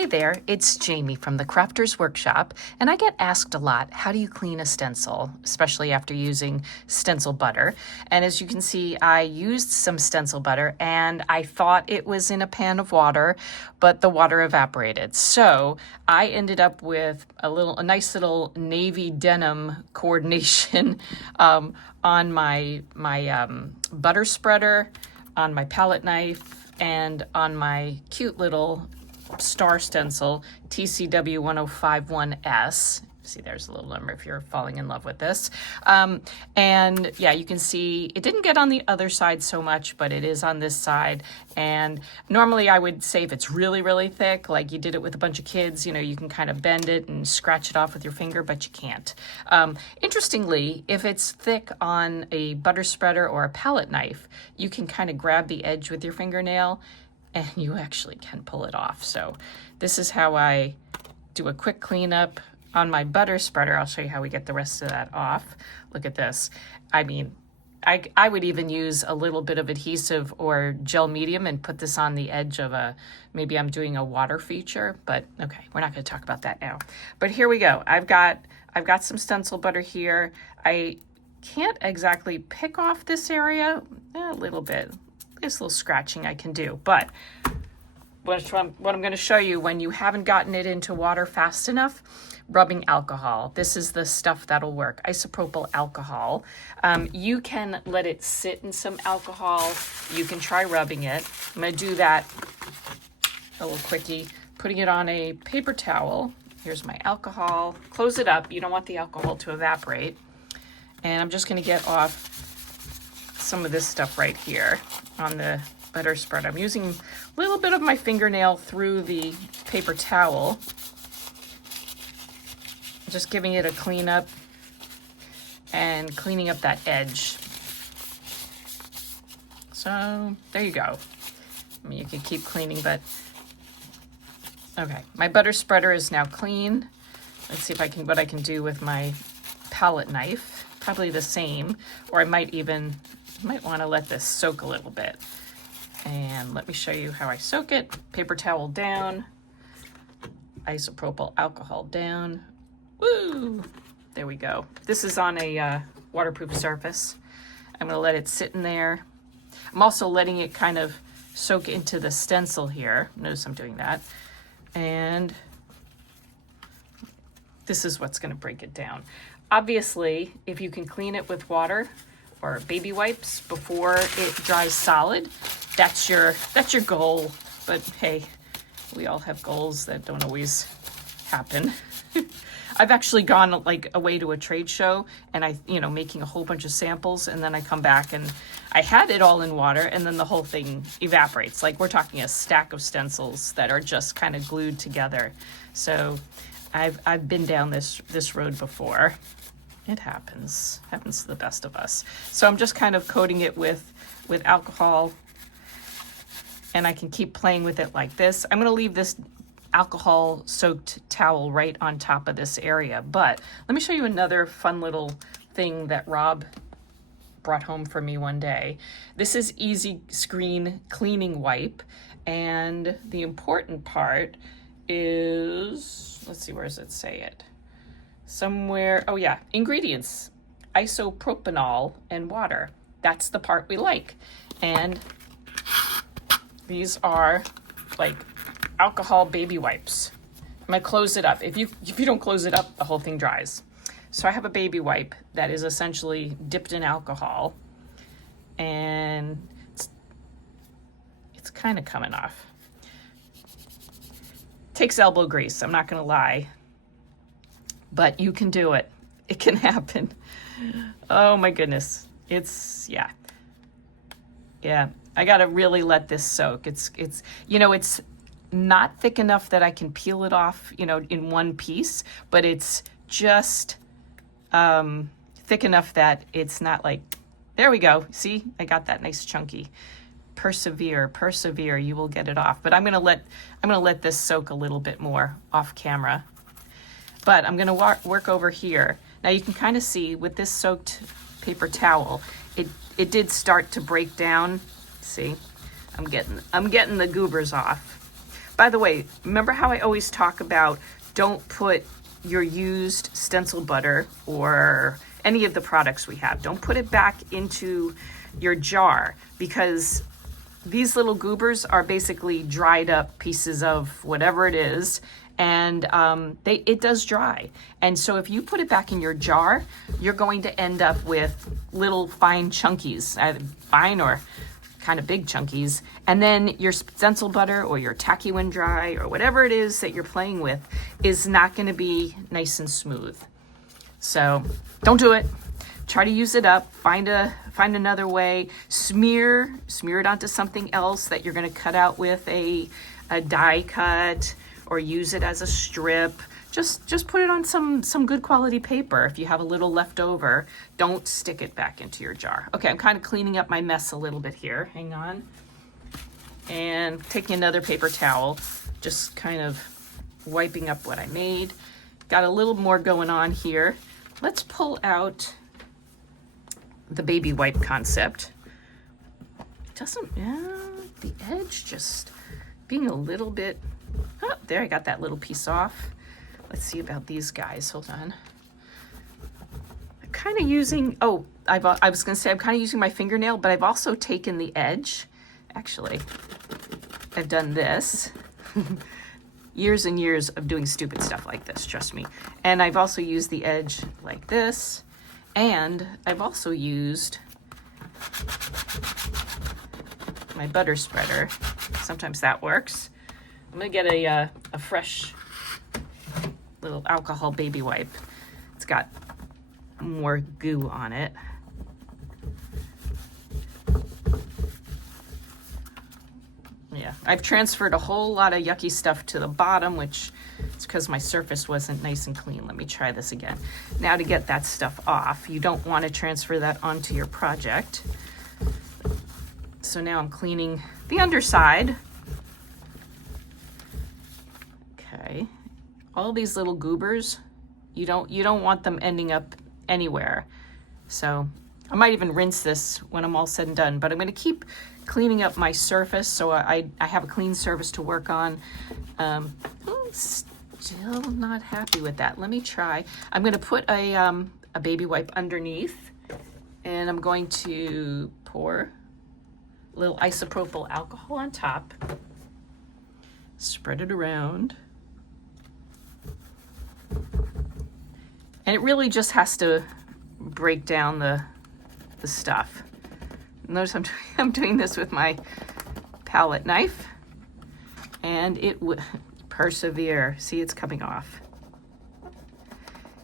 Hey there, it's Jamie from the Crafter's Workshop, and I get asked a lot, how do you clean a stencil, especially after using Stencil Butter? And as you can see, I used some Stencil Butter and I thought it was in a pan of water, but the water evaporated. So I ended up with a nice little navy denim coordination on my butter spreader, on my palette knife, and on my cute little star stencil, TCW 1051S. See, there's a little number if you're falling in love with this. And yeah, you can see it didn't get on the other side so much, but it is on this side. And normally I would say if it's really, really thick, like you did it with a bunch of kids, you know, you can kind of bend it and scratch it off with your finger, but you can't. Interestingly, if it's thick on a butter spreader or a palette knife, you can kind of grab the edge with your fingernail and you actually can pull it off. So this is how I do a quick cleanup on my butter spreader. I'll show you how we get the rest of that off. Look at this. I mean, I would even use a little bit of adhesive or gel medium and put this on the edge of maybe I'm doing a water feature, but okay, we're not going to talk about that now. But here we go. I've got some stencil butter here. I can't exactly pick off this area, a little bit. There's a little scratching I can do, but what I'm going to show you when you haven't gotten it into water fast enough, rubbing alcohol. This is the stuff that'll work. Isopropyl alcohol. You can let it sit in some alcohol. You can try rubbing it. I'm going to do that a little quickie, putting it on a paper towel. Here's my alcohol. Close it up. You don't want the alcohol to evaporate. And I'm just going to get off some of this stuff right here on the butter spread. I'm using a little bit of my fingernail through the paper towel, just giving it a clean up and cleaning up that edge. So there you go. I mean, you can keep cleaning, but okay. My butter spreader is now clean. Let's see what I can do with my palette knife. Probably the same, or I might want to let this soak a little bit. And let me show you how I soak it. Paper towel down, isopropyl alcohol down. Woo! There we go. This is on a waterproof surface. I'm going to let it sit in there. I'm also letting it kind of soak into the stencil here. Notice I'm doing that. And this is what's going to break it down. Obviously, if you can clean it with water or baby wipes before it dries solid, that's your goal. But hey, we all have goals that don't always happen. I've actually gone like away to a trade show and making a whole bunch of samples, and then I come back and I had it all in water and then the whole thing evaporates. Like we're talking a stack of stencils that are just kind of glued together. So I've been down this road before. It happens to the best of us. So I'm just kind of coating it with alcohol, and I can keep playing with it like this. I'm going to leave this alcohol soaked towel right on top of this area, but let me show you another fun little thing that Rob brought home for me one day. This is Easy Screen Cleaning Wipe, and the important part is, let's see, where does it say it? Somewhere, oh yeah, ingredients, isopropanol and water. That's the part we like. And these are like alcohol baby wipes. I'm gonna close it up. If you don't close it up, the whole thing dries. So I have a baby wipe that is essentially dipped in alcohol, and it's kind of coming off. Takes elbow grease, I'm not gonna lie. But you can do it. It can happen. Oh my goodness. Yeah. I gotta really let this soak. It's not thick enough that I can peel it off, in one piece, but it's just thick enough that it's not like, there we go. See, I got that nice chunky. Persevere, you will get it off. But I'm gonna let this soak a little bit more off camera. But I'm gonna work over here. Now you can kind of see with this soaked paper towel, it did start to break down. See, I'm getting the goobers off. By the way, remember how I always talk about don't put your used stencil butter or any of the products we have, don't put it back into your jar, because these little goobers are basically dried up pieces of whatever it is, and it does dry. And so if you put it back in your jar, you're going to end up with little fine chunkies, either fine or kind of big chunkies, and then your stencil butter or your tacky when dry or whatever it is that you're playing with is not going to be nice and smooth. So don't do it. Try to use it up. Find another way. Smear it onto something else that you're going to cut out with a die cut, or use it as a strip. Just put it on some good quality paper. If you have a little left over, don't stick it back into your jar. Okay, I'm kind of cleaning up my mess a little bit here. Hang on. And taking another paper towel, just kind of wiping up what I made. Got a little more going on here. Let's pull out the baby wipe concept. It doesn't, the edge just being a little bit, oh, there, I got that little piece off. Let's see about these guys. Hold on. I'm kind of using, I was going to say I'm kind of using my fingernail, but I've also taken the edge. Actually, I've done this. Years and years of doing stupid stuff like this, trust me. And I've also used the edge like this. And I've also used my butter spreader. Sometimes that works. I'm going to get a fresh little alcohol baby wipe. It's got more goo on it. Yeah, I've transferred a whole lot of yucky stuff to the bottom, which is because my surface wasn't nice and clean. Let me try this again. Now, to get that stuff off, you don't want to transfer that onto your project. So now I'm cleaning the underside. Okay. All these little goobers, you don't want them ending up anywhere. So I might even rinse this when I'm all said and done, but I'm going to keep cleaning up my surface so I have a clean surface to work on. Still not happy with that. Let me try. I'm going to put a baby wipe underneath, and I'm going to pour a little isopropyl alcohol on top, spread it around. And it really just has to break down the stuff. Notice I'm doing this with my palette knife, and it would persevere. See, it's coming off.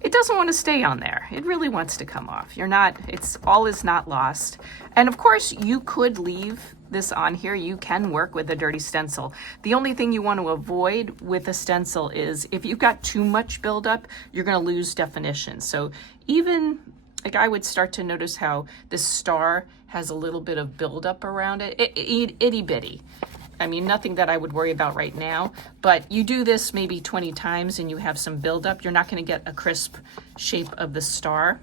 It doesn't want to stay on there. It really wants to come off. It's all is not lost. And of course, you could leave this on here. You can work with a dirty stencil. The only thing you want to avoid with a stencil is if you've got too much buildup, you're going to lose definition. So even, like, I would start to notice how this star has a little bit of buildup around it. Itty bitty. I mean, nothing that I would worry about right now, but you do this maybe 20 times and you have some buildup, you're not going to get a crisp shape of the star.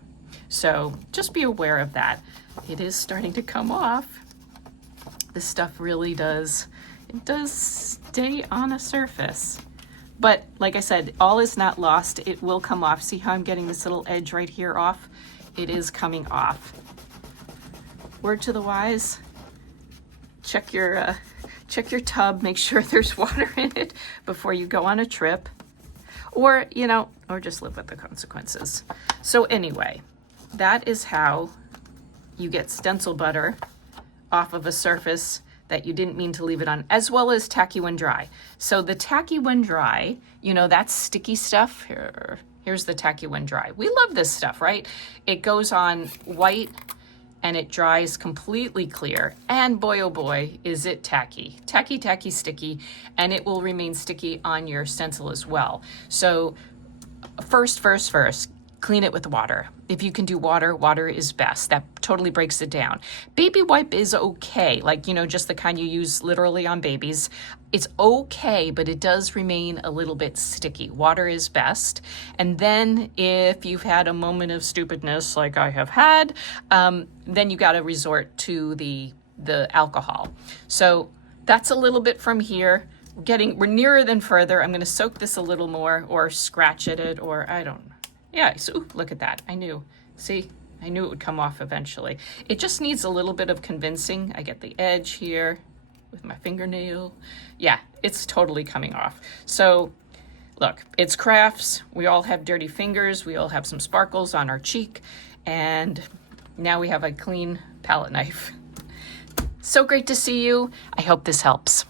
So just be aware of that. It is starting to come off. This stuff really does stay on a surface. But like I said, all is not lost. It will come off. See how I'm getting this little edge right here off? It is coming off. Word to the wise, check your tub, make sure there's water in it before you go on a trip, or just live with the consequences. So anyway, that is how you get stencil butter off of a surface that you didn't mean to leave it on, as well as tacky when dry. So the tacky when dry, that's sticky stuff. Here's the tacky when dry. We love this stuff, right? It goes on white and it dries completely clear. And boy, oh boy, is it tacky. Tacky, tacky, sticky, and it will remain sticky on your stencil as well. So first, clean it with water. If you can do water, water is best. That totally breaks it down. Baby wipe is okay, just the kind you use literally on babies. It's okay, but it does remain a little bit sticky. Water is best. And then if you've had a moment of stupidness like I have had, then you got to resort to the alcohol. So that's a little bit from here. we're nearer than further. I'm going to soak this a little more or scratch at it, or I don't know. Yeah, so ooh, look at that. I knew. See, I knew it would come off eventually. It just needs a little bit of convincing. I get the edge here with my fingernail. Yeah, it's totally coming off. So look, it's crafts. We all have dirty fingers. We all have some sparkles on our cheek. And now we have a clean palette knife. So great to see you. I hope this helps.